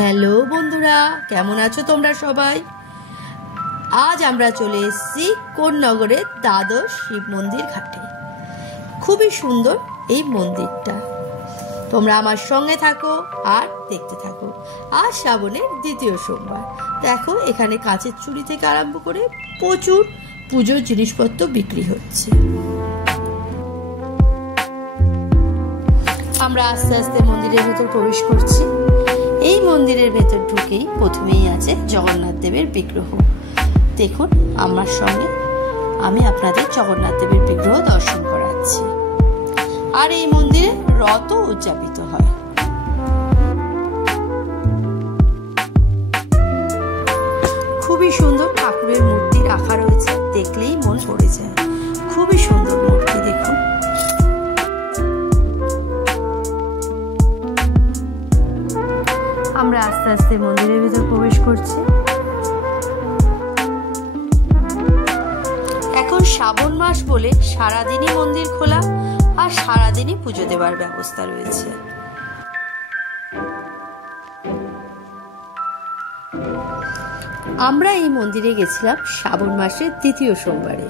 Hello বন্ধুরা, কেমন আছো তোমরা সবাই? আজ আমরা চলে এসেছি কোন্নগরের দ্বাদশ শিব মন্দির ঘাটে। খুবই সুন্দর এই মন্দিরটা। তোমরা আমার সঙ্গে থাকো আর দেখতে থাকো। আজ শ্রাবণের দ্বিতীয় সোমবার। দেখো, এখানে কাঁচের চুড়ি থেকে আরম্ভ করে প্রচুর পুজোর জিনিসপত্র বিক্রি হচ্ছে। আমরা আস্তে আস্তে মন্দিরের ভেতর প্রবেশ করছি। এই মন্দিরের ভেতর ঢুকেই প্রথমেই আছে জগন্নাথ দেবের বিগ্রহ। দেখুন আমার সঙ্গে, আমি আপনাদের জগন্নাথ দেবের বিগ্রহ দর্শন করাচ্ছি। আর এই মন্দিরে রথও উদযাপিত হয়। খুবই সুন্দর ঠাকুরের মূর্তি রাখা রয়েছে, দেখলেই মন ভরে যায়। খুবই সুন্দর মূর্তি, দেখুন। আমরা আস্তে আস্তে মন্দিরের ভিতর প্রবেশ করছি। এখন শ্রাবণ মাস বলে সারাদিনই মন্দির খোলা আর সারাদিনই পুজো দেওয়ার ব্যবস্থা রয়েছে। আমরা এই মন্দিরে গেছিলাম শ্রাবণ মাসের দ্বিতীয় সোমবারে।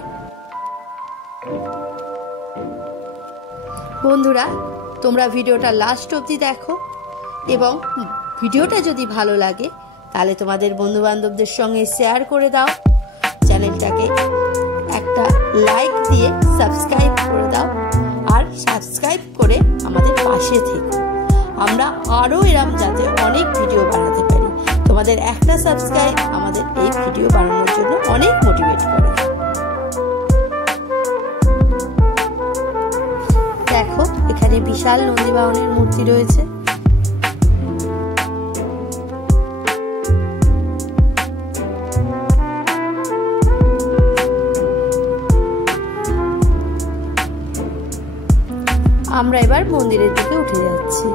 বন্ধুরা, তোমরা ভিডিওটা লাস্ট অবধি দেখো এবং ভিডিওটা যদি ভালো লাগে তাহলে তোমাদের বন্ধু বান্ধবদের সঙ্গে শেয়ার করে দাও। চ্যানেলটাকে একটা লাইক দিয়ে সাবস্ক্রাইব করে দাও আর সাবস্ক্রাইব করে আমাদের পাশে থেকো। আমরা আরও এরম যাতে অনেক ভিডিও বানাতে পারি। তোমাদের একটা সাবস্ক্রাইব আমাদের এই ভিডিও বানানোর জন্য অনেক মোটিভেট করে। দেখো, এখানে বিশাল নন্দী বাহনের মূর্তি রয়েছে। আমরা এবার মন্দিরের দিকে উঠে যাচ্ছি।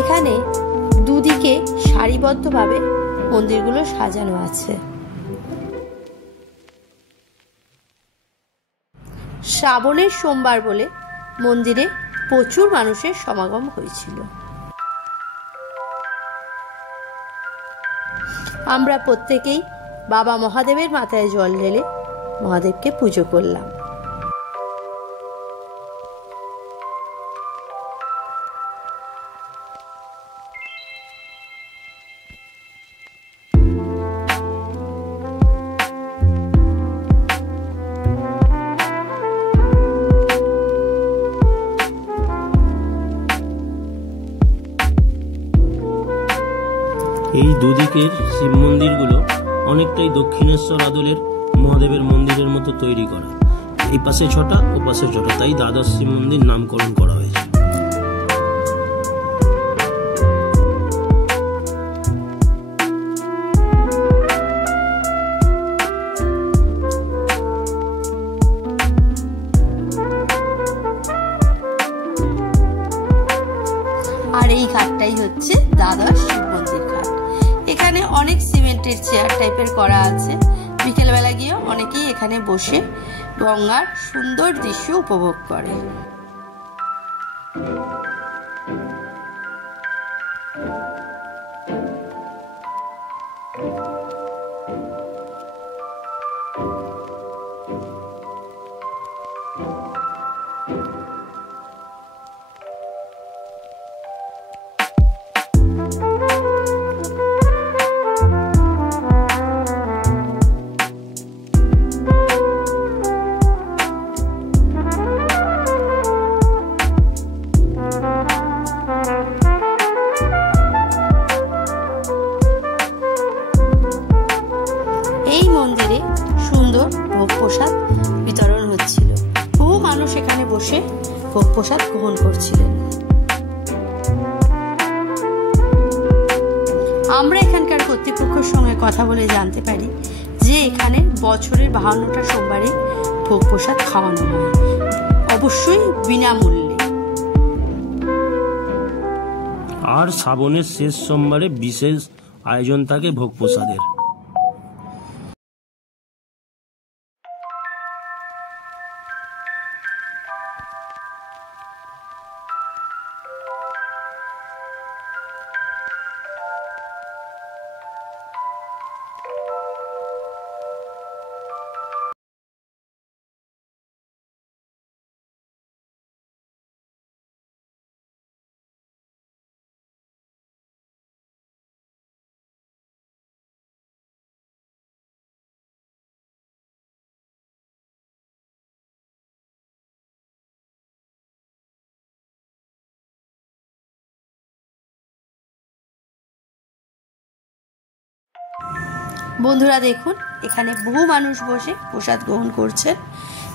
এখানে দুদিকে সারিবদ্ধভাবে মন্দিরগুলো সাজানো আছে। শ্রাবণের সোমবার বলে মন্দিরে প্রচুর মানুষের সমাগম হয়েছিল। আমরা প্রত্যেকেই বাবা মহাদেবের মাথায় জল ঢেলে মহাদেবকে পুজো করলাম। এই দুদিকের শিব মন্দিরগুলো অনেকটাই দক্ষিণেশ্বর আদলের মহাদেবের মন্দিরের মতো তৈরি করা। এই পাশে ছটা, ও পাশে ছটা, তাই দ্বাদশ শিব মন্দির নামকরণ করা হয়েছে। আর এই ঘাটটাই হচ্ছে দ্বাদশ শিব মন্দির ঘাট। এখানে অনেক সিমেন্টের চেয়ার টাইপের করা আছে। বিকেলবেলা গিয়ে অনেকেই এখানে বসে গঙ্গার সুন্দর দৃশ্য উপভোগ করে। এই মন্দিরে সুন্দর ভোগ প্রসাদ বিতরণ হচ্ছিল। বহু মানুষ এখানে বসে ভোগ প্রসাদ গ্রহণ করছিলেন। আমরা এখানকার কর্তৃপক্ষের সঙ্গে কথা বলে জানতে পারি যে এখানে বছরের 52টা সোমবারে ভোগ প্রসাদ খাওয়ানো হয়, অবশ্যই বিনামূল্যে। আর শ্রাবণের শেষ সোমবারে বিশেষ আয়োজন থাকে ভোগ প্রসাদের। বন্ধুরা দেখুন, এখানে বহু মানুষ বসে প্রসাদ গ্রহণ করছেন।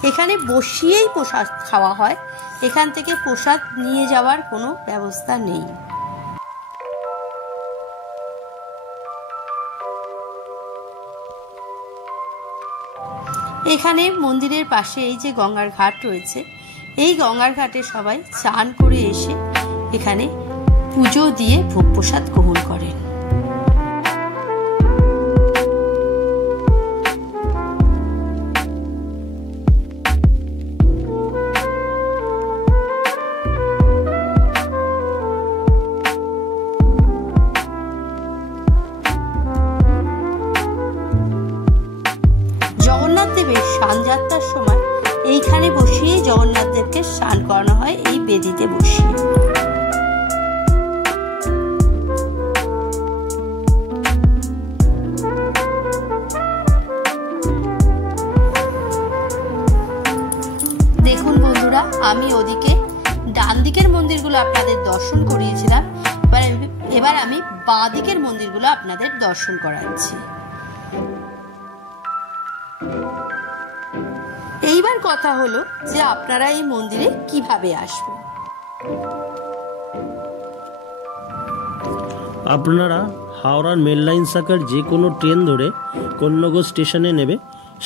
এখানে বসিয়েই প্রসাদ খাওয়া হয়, এখান থেকে প্রসাদ নিয়ে যাওয়ার কোনো ব্যবস্থা নেই। এখানে মন্দিরের পাশে এই যে গঙ্গার ঘাট রয়েছে, এই গঙ্গার ঘাটে সবাই স্নান করে এসে এখানে পুজো দিয়ে ভোগ প্রসাদ গ্রহণ করেন। জগন্নাথ দেবের স্নানযাত্রার সময় এইখানে বসিয়ে জগন্নাথ দেবকে স্নান করানো হয়, এই বেদিতে বসিয়ে। দেখুন বন্ধুরা, আমি ওদিকে ডান দিকের মন্দিরগুলো আপনাদের দর্শন করিয়েছিলাম, এবার আমি বাঁ দিকের মন্দিরগুলো আপনাদের দর্শন করাচ্ছি। এইবার কথা হলো যে আপনারা এই মন্দিরে কিভাবে আসবেন। আপনারা হাওড়ার মেল লাইন শাখার যে কোনো ট্রেন ধরে কন্যগর স্টেশনে নেবে,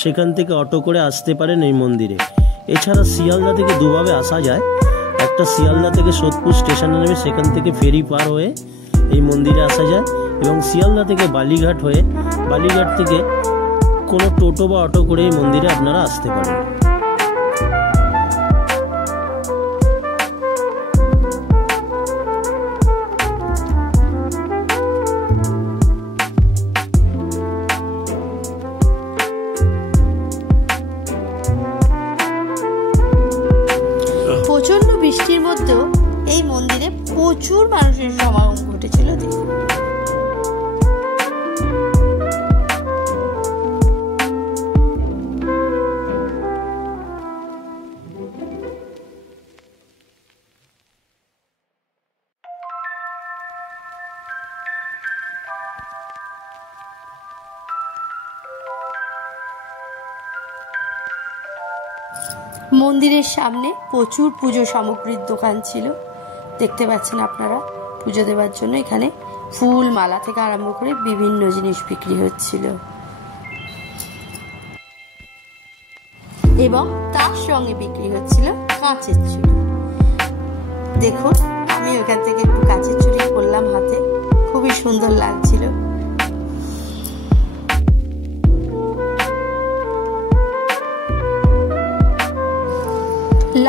সেখান থেকে অটো করে আসতে পারেন এই মন্দিরে। এছাড়া শিয়ালদা থেকে দুভাবে আসা যায়। একটা শিয়ালদা থেকে সোদপুর স্টেশনে নেবে, সেখান থেকে ফেরি পার হয়ে এই মন্দিরে আসা যায়, এবং শিয়ালদা থেকে বালিঘাট হয়ে বালিঘাট থেকে কোনো টোটো বা অটো করে এই মন্দিরে আপনারা আসতে পারেন। প্রচন্ড বৃষ্টির মধ্যেও এই মন্দিরে প্রচুর মানুষের সমাগম ঘটেছিল। মন্দিরের সামনে প্রচুর পুজো সামগ্রীর দোকান ছিল, দেখতে পাচ্ছেন আপনারা। পুজো দেওয়ার জন্য এখানে ফুল মালা থেকে আরম্ভ করে বিভিন্ন জিনিস বিক্রি হচ্ছিল, এবং তার সঙ্গে বিক্রি হচ্ছিল কাঁচের চুড়ি। দেখুন, আমি ওখান থেকে একটু কাঁচের চুড়ি করলাম হাতে, খুবই সুন্দর লাগছিল।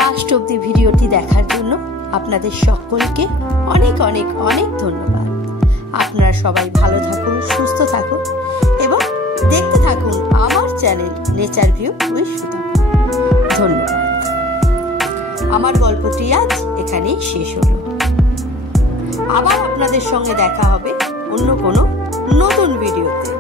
লাস্ট অবধি ভিডিওটি দেখার জন্য আপনাদের সকলকে অনেক অনেক অনেক ধন্যবাদ। আপনারা সবাই ভালো থাকুন, সুস্থ থাকুন, এবং দেখতে থাকুন আমার channel nature view with Sutapa. ধন্যবাদ। আমার গল্পটি আজ এখানেই শেষ হলো। আবার আপনাদের সঙ্গে দেখা হবে অন্য কোনো নতুন ভিডিওতে।